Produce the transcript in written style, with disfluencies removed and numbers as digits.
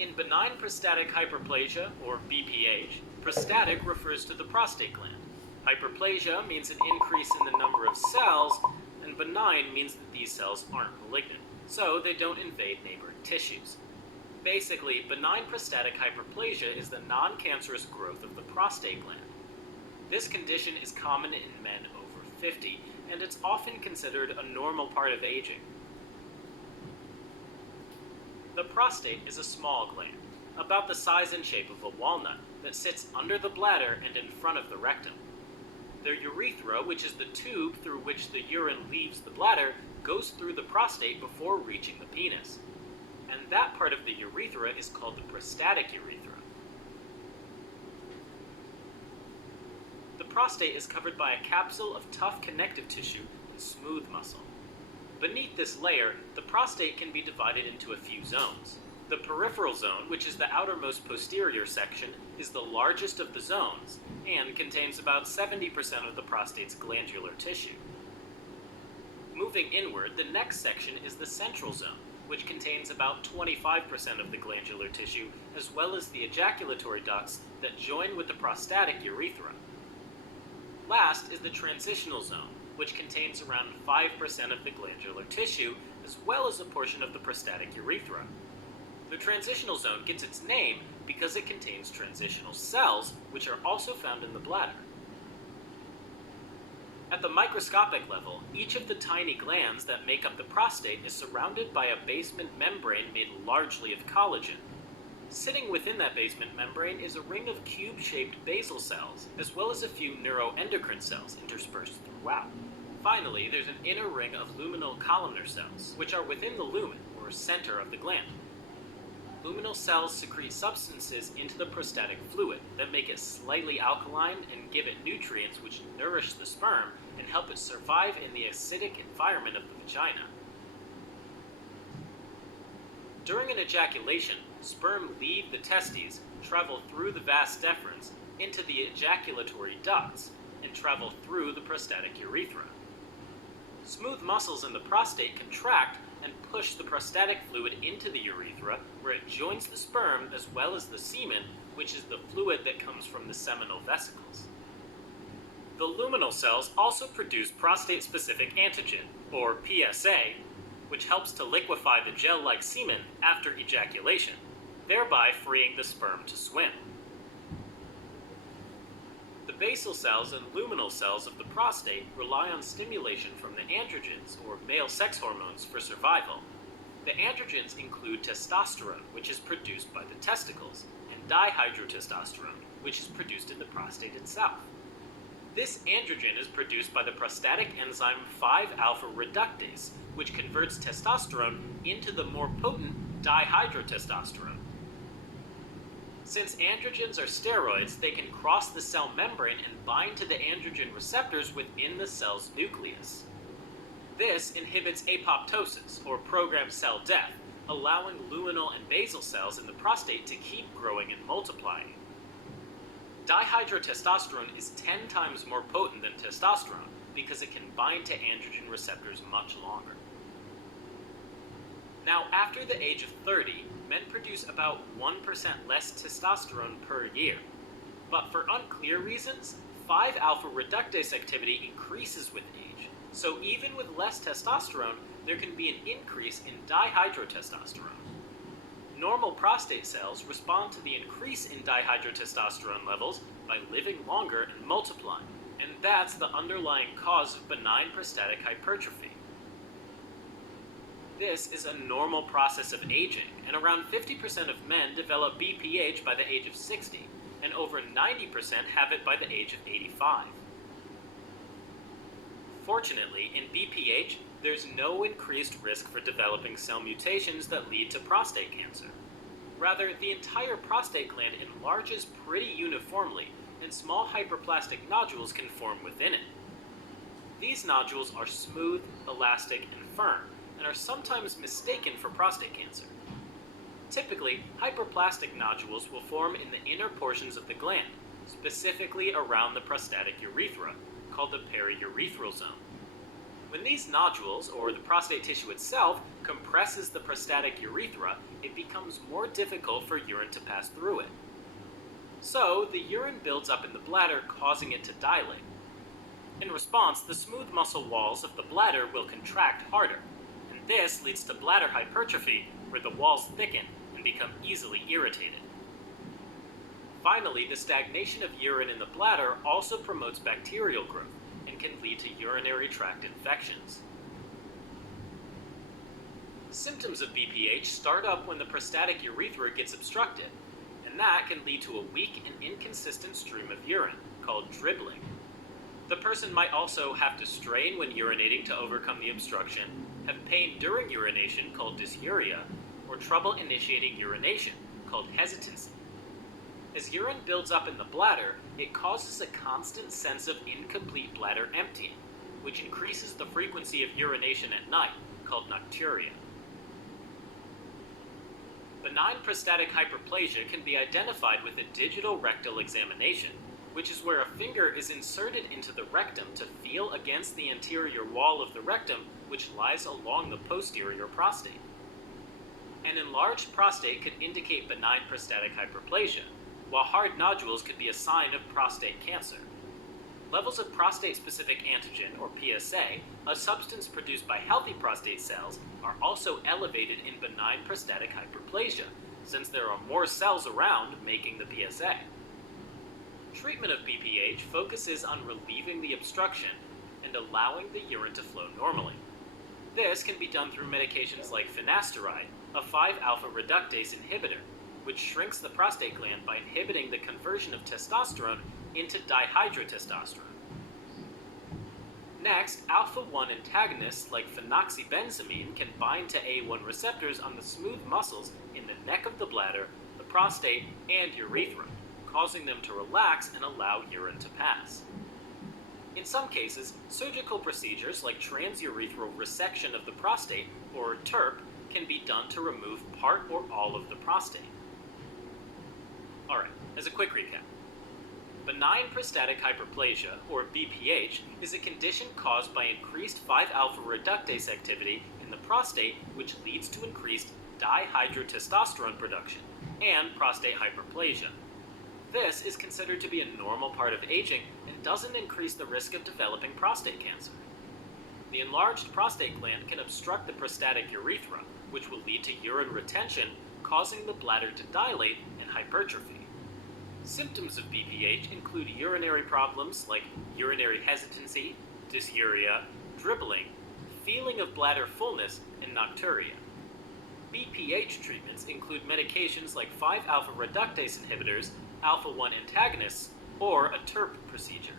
In benign prostatic hyperplasia, or BPH, prostatic refers to the prostate gland. Hyperplasia means an increase in the number of cells, and benign means that these cells aren't malignant, so they don't invade neighboring tissues. Basically, benign prostatic hyperplasia is the non-cancerous growth of the prostate gland. This condition is common in men over 50, and it's often considered a normal part of aging. The prostate is a small gland, about the size and shape of a walnut, that sits under the bladder and in front of the rectum. The urethra, which is the tube through which the urine leaves the bladder, goes through the prostate before reaching the penis. And that part of the urethra is called the prostatic urethra. The prostate is covered by a capsule of tough connective tissue and smooth muscle. Beneath this layer, the prostate can be divided into a few zones. The peripheral zone, which is the outermost posterior section, is the largest of the zones and contains about 70% of the prostate's glandular tissue. Moving inward, the next section is the central zone, which contains about 25% of the glandular tissue, as well as the ejaculatory ducts that join with the prostatic urethra. Last is the transitional zone, which contains around 5% of the glandular tissue, as well as a portion of the prostatic urethra. The transitional zone gets its name because it contains transitional cells, which are also found in the bladder. At the microscopic level, each of the tiny glands that make up the prostate is surrounded by a basement membrane made largely of collagen. Sitting within that basement membrane is a ring of cube-shaped basal cells, as well as a few neuroendocrine cells interspersed throughout. Finally, there's an inner ring of luminal columnar cells, which are within the lumen, or center of the gland. Luminal cells secrete substances into the prostatic fluid that make it slightly alkaline and give it nutrients which nourish the sperm and help it survive in the acidic environment of the vagina. During an ejaculation, sperm leave the testes, travel through the vas deferens into the ejaculatory ducts, and travel through the prostatic urethra. Smooth muscles in the prostate contract and push the prostatic fluid into the urethra, where it joins the sperm as well as the semen, which is the fluid that comes from the seminal vesicles. The luminal cells also produce prostate-specific antigen, or PSA, which helps to liquefy the gel-like semen after ejaculation, thereby freeing the sperm to swim. The basal cells and luminal cells of the prostate rely on stimulation from the androgens, or male sex hormones, for survival. The androgens include testosterone, which is produced by the testicles, and dihydrotestosterone, which is produced in the prostate itself. This androgen is produced by the prostatic enzyme 5-alpha reductase, which converts testosterone into the more potent dihydrotestosterone. Since androgens are steroids, they can cross the cell membrane and bind to the androgen receptors within the cell's nucleus. This inhibits apoptosis, or programmed cell death, allowing luminal and basal cells in the prostate to keep growing and multiplying. Dihydrotestosterone is 10 times more potent than testosterone because it can bind to androgen receptors much longer. Now, after the age of 30, men produce about 1% less testosterone per year. But for unclear reasons, 5-alpha reductase activity increases with age. So even with less testosterone, there can be an increase in dihydrotestosterone. Normal prostate cells respond to the increase in dihydrotestosterone levels by living longer and multiplying, and that's the underlying cause of benign prostatic hypertrophy. This is a normal process of aging, and around 50% of men develop BPH by the age of 60, and over 90% have it by the age of 85. Fortunately, in BPH, there's no increased risk for developing cell mutations that lead to prostate cancer. Rather, the entire prostate gland enlarges pretty uniformly, and small hyperplastic nodules can form within it. These nodules are smooth, elastic, and firm, and are sometimes mistaken for prostate cancer. Typically, hyperplastic nodules will form in the inner portions of the gland, specifically around the prostatic urethra, called the periurethral zone. When these nodules, or the prostate tissue itself, compresses the prostatic urethra, it becomes more difficult for urine to pass through it. So, the urine builds up in the bladder, causing it to dilate. In response, the smooth muscle walls of the bladder will contract harder, and this leads to bladder hypertrophy, where the walls thicken and become easily irritated. Finally, the stagnation of urine in the bladder also promotes bacterial growth and can lead to urinary tract infections. Symptoms of BPH start up when the prostatic urethra gets obstructed, and that can lead to a weak and inconsistent stream of urine, called dribbling. The person might also have to strain when urinating to overcome the obstruction, have pain during urination, called dysuria, or trouble initiating urination, called hesitancy. As urine builds up in the bladder, it causes a constant sense of incomplete bladder emptying, which increases the frequency of urination at night, called nocturia. Benign prostatic hyperplasia can be identified with a digital rectal examination, which is where a finger is inserted into the rectum to feel against the anterior wall of the rectum, which lies along the posterior prostate. An enlarged prostate could indicate benign prostatic hyperplasia, while hard nodules could be a sign of prostate cancer. Levels of prostate-specific antigen, or PSA, a substance produced by healthy prostate cells, are also elevated in benign prostatic hyperplasia, since there are more cells around making the PSA. Treatment of BPH focuses on relieving the obstruction and allowing the urine to flow normally. This can be done through medications like finasteride, a 5-alpha reductase inhibitor, which shrinks the prostate gland by inhibiting the conversion of testosterone into dihydrotestosterone. Next, alpha-1 antagonists like phenoxybenzamine can bind to A1 receptors on the smooth muscles in the neck of the bladder, the prostate, and urethra, causing them to relax and allow urine to pass. In some cases, surgical procedures like transurethral resection of the prostate, or TURP, can be done to remove part or all of the prostate. Alright, as a quick recap. Benign prostatic hyperplasia, or BPH, is a condition caused by increased 5-alpha reductase activity in the prostate, which leads to increased dihydrotestosterone production and prostate hyperplasia. This is considered to be a normal part of aging and doesn't increase the risk of developing prostate cancer. The enlarged prostate gland can obstruct the prostatic urethra, which will lead to urine retention, causing the bladder to dilate and hypertrophy. Symptoms of BPH include urinary problems like urinary hesitancy, dysuria, dribbling, feeling of bladder fullness, and nocturia. BPH treatments include medications like 5-alpha reductase inhibitors, alpha-1 antagonists, or a TURP procedure.